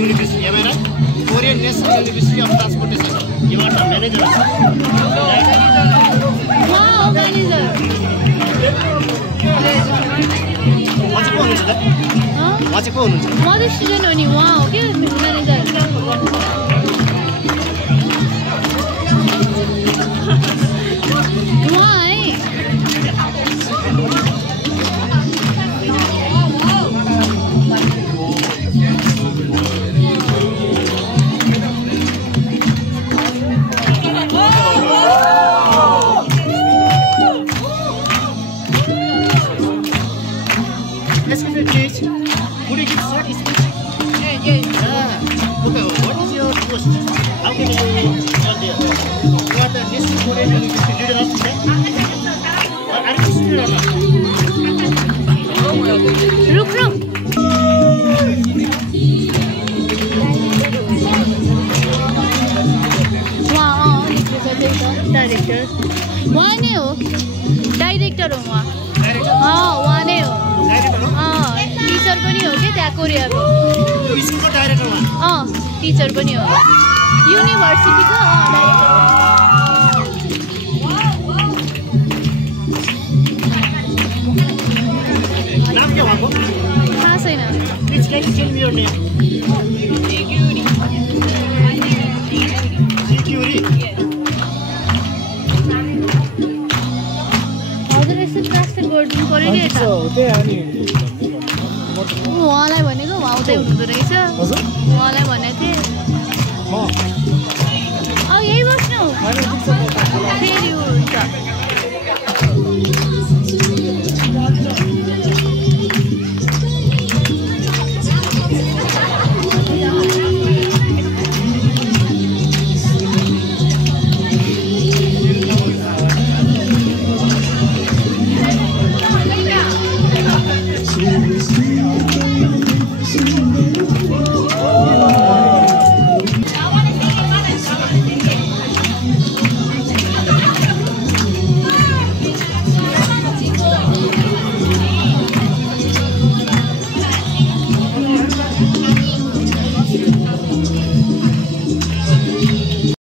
University, am I right? Korean National University of Transportation. You are the manager. Wow, manager. What's going on? What's going on? What is student only? Wow, okay, manager. Why? Excuse me, please. Could you give short speech? Yes. Okay, what is your post? How can you go there? You are the National Korean University leader of today? Are you student or not? Look. Wow, director. One हो director हो उहाँ उहाँ नै हो teacher पनि हो के त्यहाँ कोरियाको स्कुलको डाइरेक्टर उहाँ टिचर पनि हो युनिभर्सिटीको डाइरेक्टर नाम के उहाँको थाहा छैन please can you tell me your name जिक्युरी हजुर यसो प्लास्टिक गरिदिनु पऱ्यो नि यता उहाँलाई भनेको उहाँ आउँदै हुनुहुँदो रहेछ